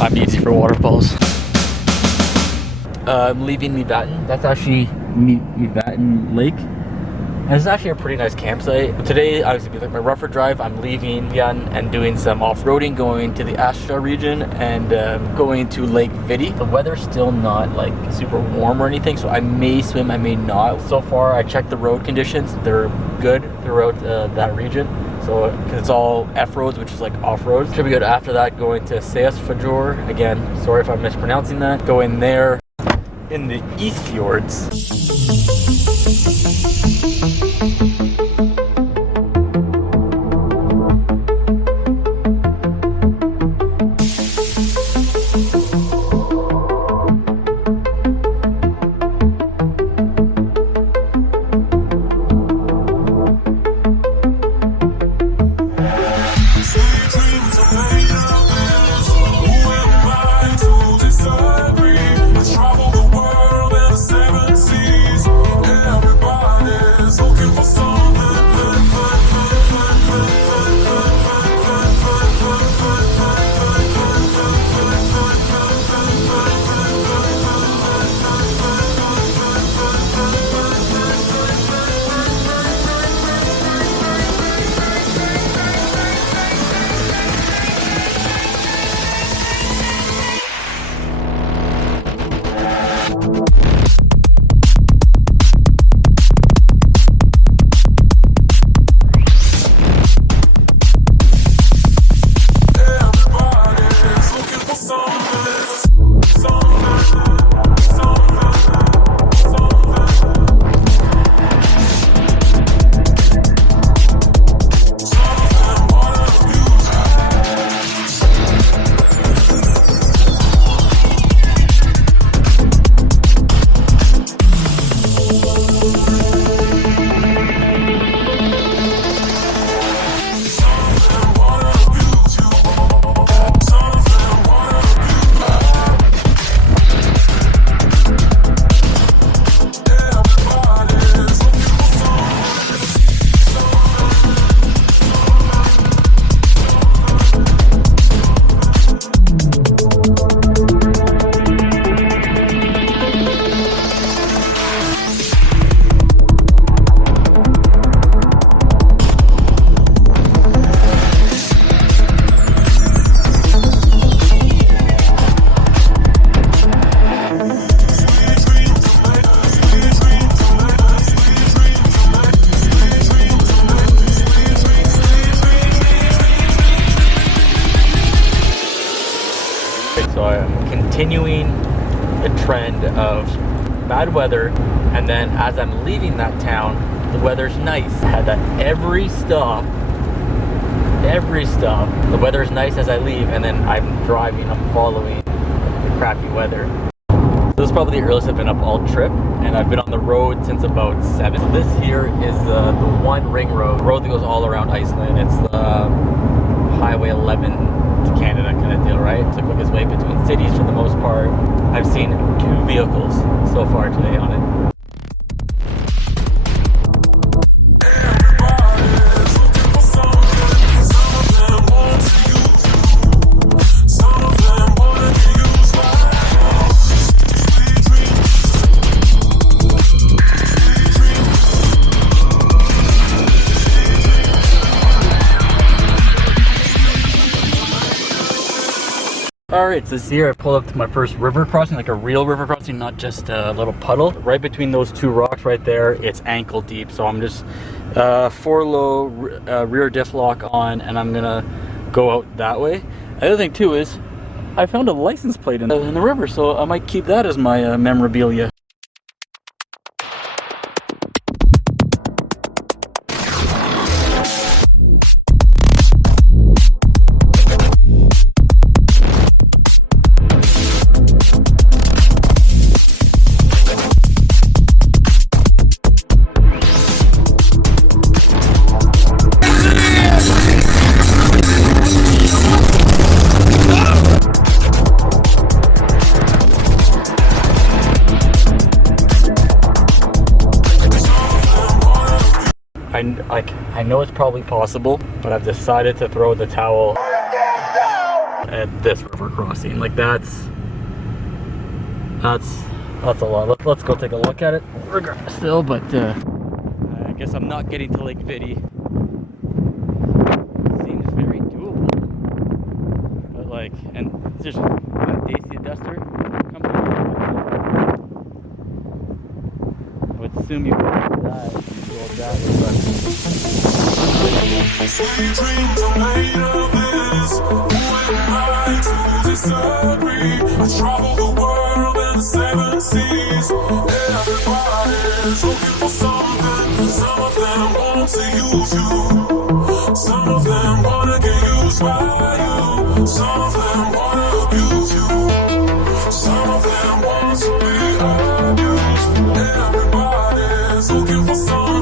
I'm easy for waterfalls. I'm leaving Mevatten. That's actually Mevatten Lake. And it's actually a pretty nice campsite. Today, I was gonna be like my rougher drive. I'm leaving Mevatten and doing some off-roading, going to the Astra region and going to Lake Viti. The weather's still not like super warm or anything, so I may swim, I may not. So far, I checked the road conditions. They're good throughout that region. So, because it's all F-roads, which is like off-roads. Should be good. After that, going to Seyðisfjörður. Again, sorry if I'm mispronouncing that. Go in there in the East Fjords. So I'm continuing the trend of bad weather, and then as I'm leaving that town, the weather's nice. I had that every stop, the weather's nice as I leave, and then I'm driving, I'm following the crappy weather. This is probably the earliest I've been up all trip, and I've been on the road since about 7. So this here is the one ring road, the road that goes all around Iceland. It's the Highway 11 to Canada kind of deal, right? It's the quickest way between cities for the most part. I've seen 2 vehicles so far today on it. Alright, so this year I pulled up to my first river crossing, like a real river crossing, not just a little puddle. Right between those 2 rocks right there, it's ankle deep. So I'm just 4-low rear diff lock on, and I'm gonna go out that way. The other thing too is I found a license plate in the river, so I might keep that as my memorabilia. I know it's probably possible, but I've decided to throw the towel at this river crossing. Like that's a lot. Let's go take a look at it still, but I guess I'm not getting to Lake Viti. Seems very doable, but like, and there's a Daisy Duster come through. I would assume you would die. Sweet dreams are made of this. Who am I to disagree? I travel the world and the 7 seas. Everybody's looking for something. Some of them want to use you. Some of them wanna get used by you. Some of them wanna abuse you. Some of them want to be abused. Everybody's looking for something.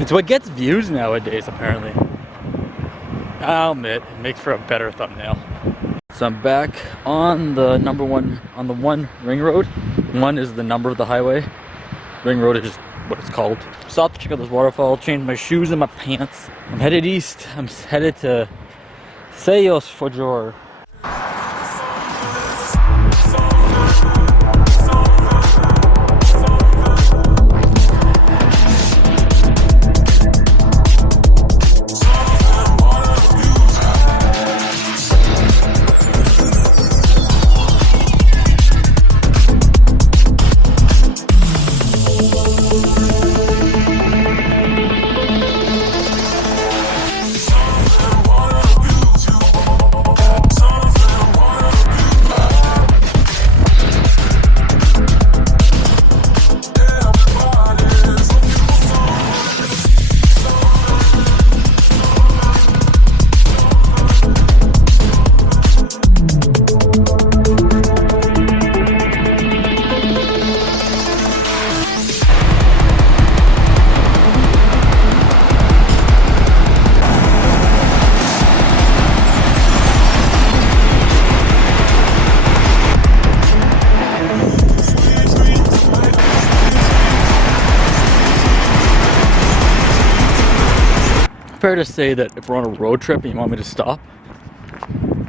It's what gets views nowadays, apparently. I'll admit, it makes for a better thumbnail. So I'm back on the on the 1 ring road. 1 is the number of the highway. Ring road is just what it's called. Stopped to check out this waterfall, changed my shoes and my pants. I'm headed east. I'm headed to Seyðisfjörður. Fair to say that if we're on a road trip and you want me to stop,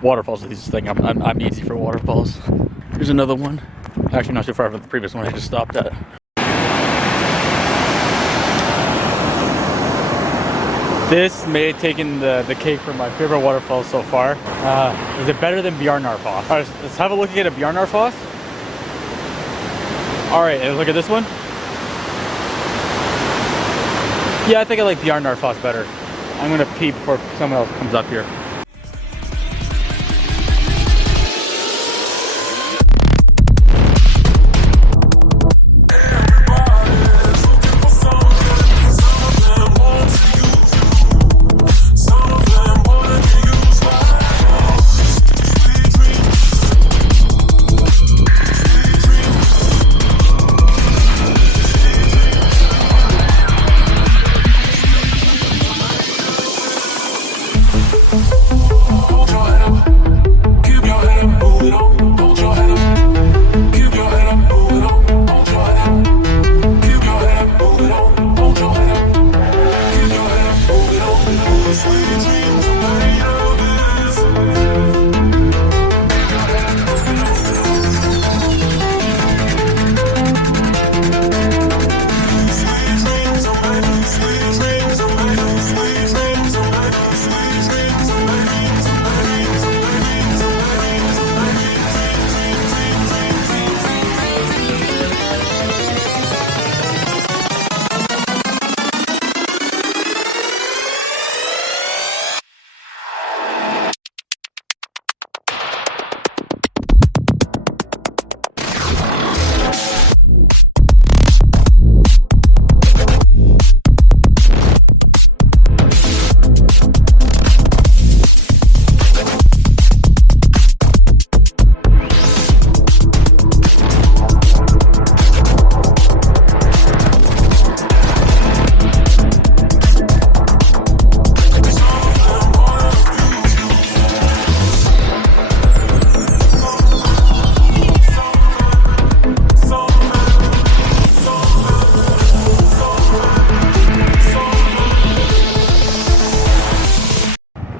Waterfalls is the easiest thing. I'm easy for waterfalls. Here's another one. Actually, not too far from the previous one I just stopped at. This may have taken the cake for my favorite waterfall so far. Is it better than Bjarnarfoss? Alright, let's have a look at a Bjarnarfoss. Alright, look at this one. Yeah, I think I like Bjarnarfoss better. I'm gonna pee before someone else comes up here.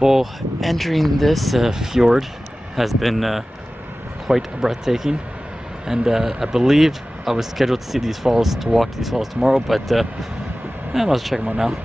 Well, entering this fjord has been quite breathtaking, and I believe I was scheduled to see these falls, to walk to these falls tomorrow, but I'll just check them out now.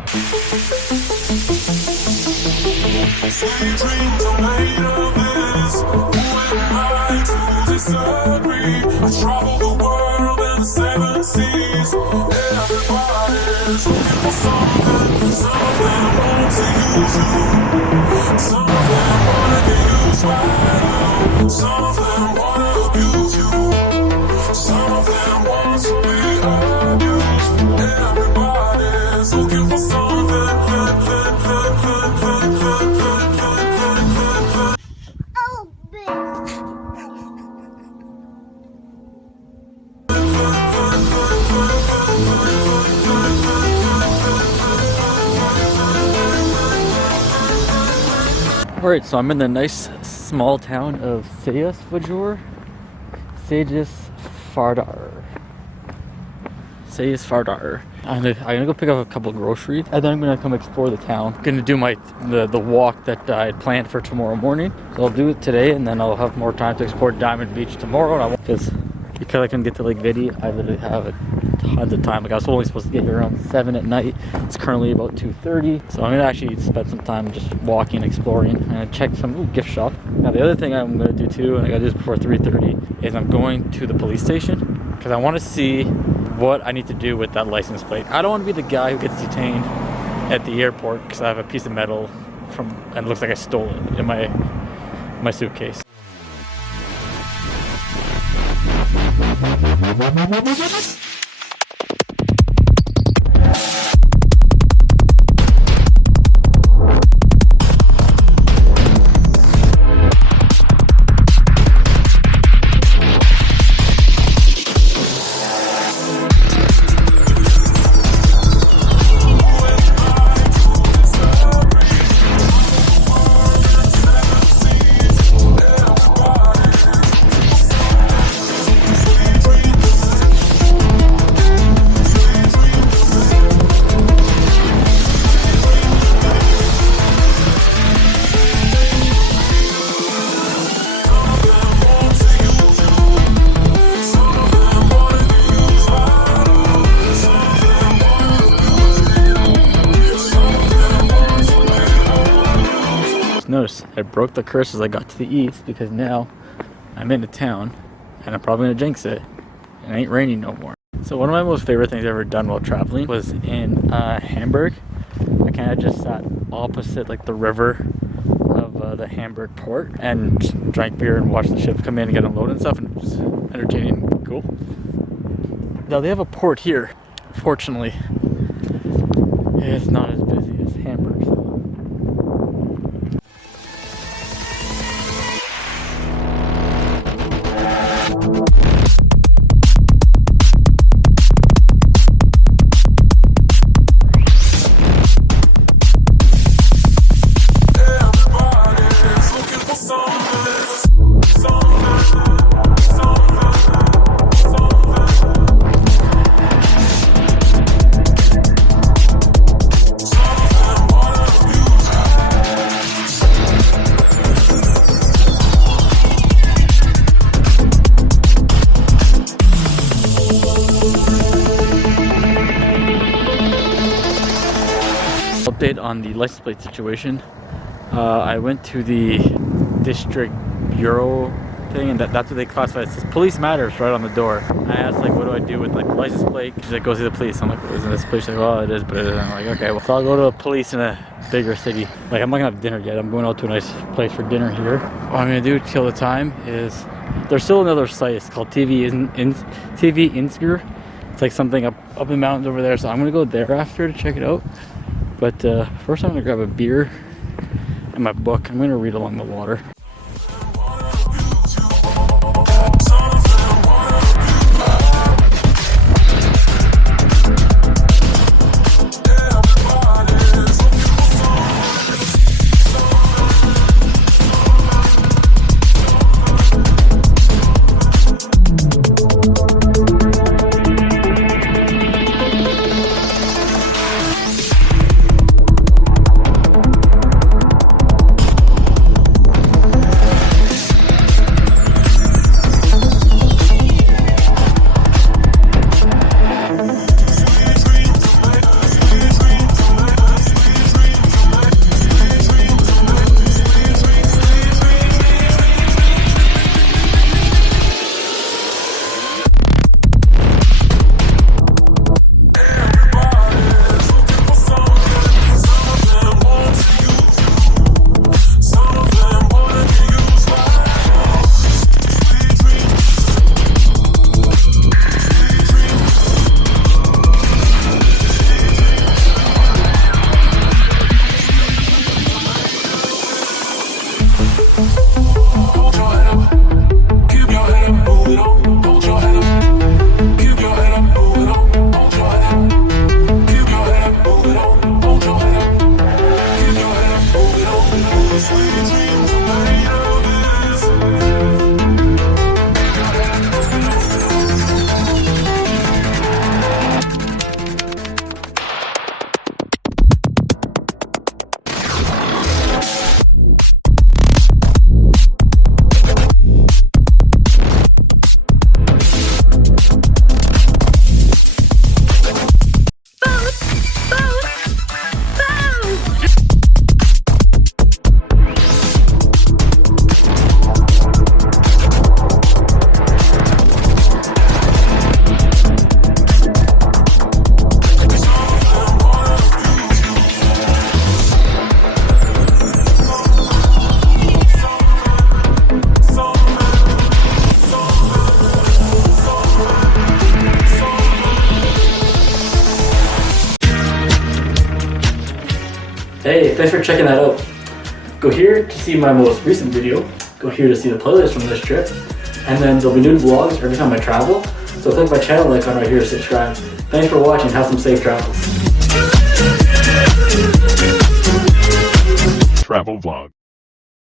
Alright, so I'm in the nice small town of Seyðisfjörður. Seyðisfjörður. I'm gonna go pick up a couple of groceries, and then I'm gonna come explore the town. I'm gonna do the walk that I had planned for tomorrow morning. So I'll do it today, and then I'll have more time to explore Diamond Beach tomorrow. Because I couldn't get to Lake Vidi, I literally have tons of time. Like, I was only supposed to get here around 7 at night. It's currently about 2:30, so I'm gonna actually spend some time just walking, exploring, and check some gift shop. Now the other thing I'm gonna do too, and I gotta do this before 3:30, is I'm going to the police station because I want to see what I need to do with that license plate. I don't want to be the guy who gets detained at the airport because I have a piece of metal and it looks like I stole it in my suitcase. Notice I broke the curse as I got to the east because now I'm in a town and I'm probably gonna jinx it. It ain't raining no more. So one of my most favorite things I've ever done while traveling was in Hamburg. I kind of just sat opposite like the river of the Hamburg port and just drank beer and watched the ships come in and get unloaded and stuff, and it was entertaining and cool. Now they have a port here. Fortunately, it's not as busy as Hamburg. Update on the license plate situation. I went to the district bureau thing, and that's what they classify. It says police matters right on the door. I asked like, what do I do with like the license plate? She's like, go see the police. I'm like, isn't this police? She's like, well, it is, but it isn't. I'm like, okay, well, so I'll go to the police in a bigger city. Like, I'm not gonna have dinner yet. I'm going out to a nice place for dinner here. What I'm gonna do to kill the time is there's still another site. It's called TV Insgur. It's like something up in the mountains over there. So I'm gonna go there after to check it out. But first I'm gonna grab a beer and my book. I'm gonna read along the water. Hey, thanks for checking that out. Go here to see my most recent video. Go here to see the playlist from this trip. And then there'll be new vlogs every time I travel. So click my channel icon right here to subscribe. Thanks for watching. Have some safe travels. Travel vlog.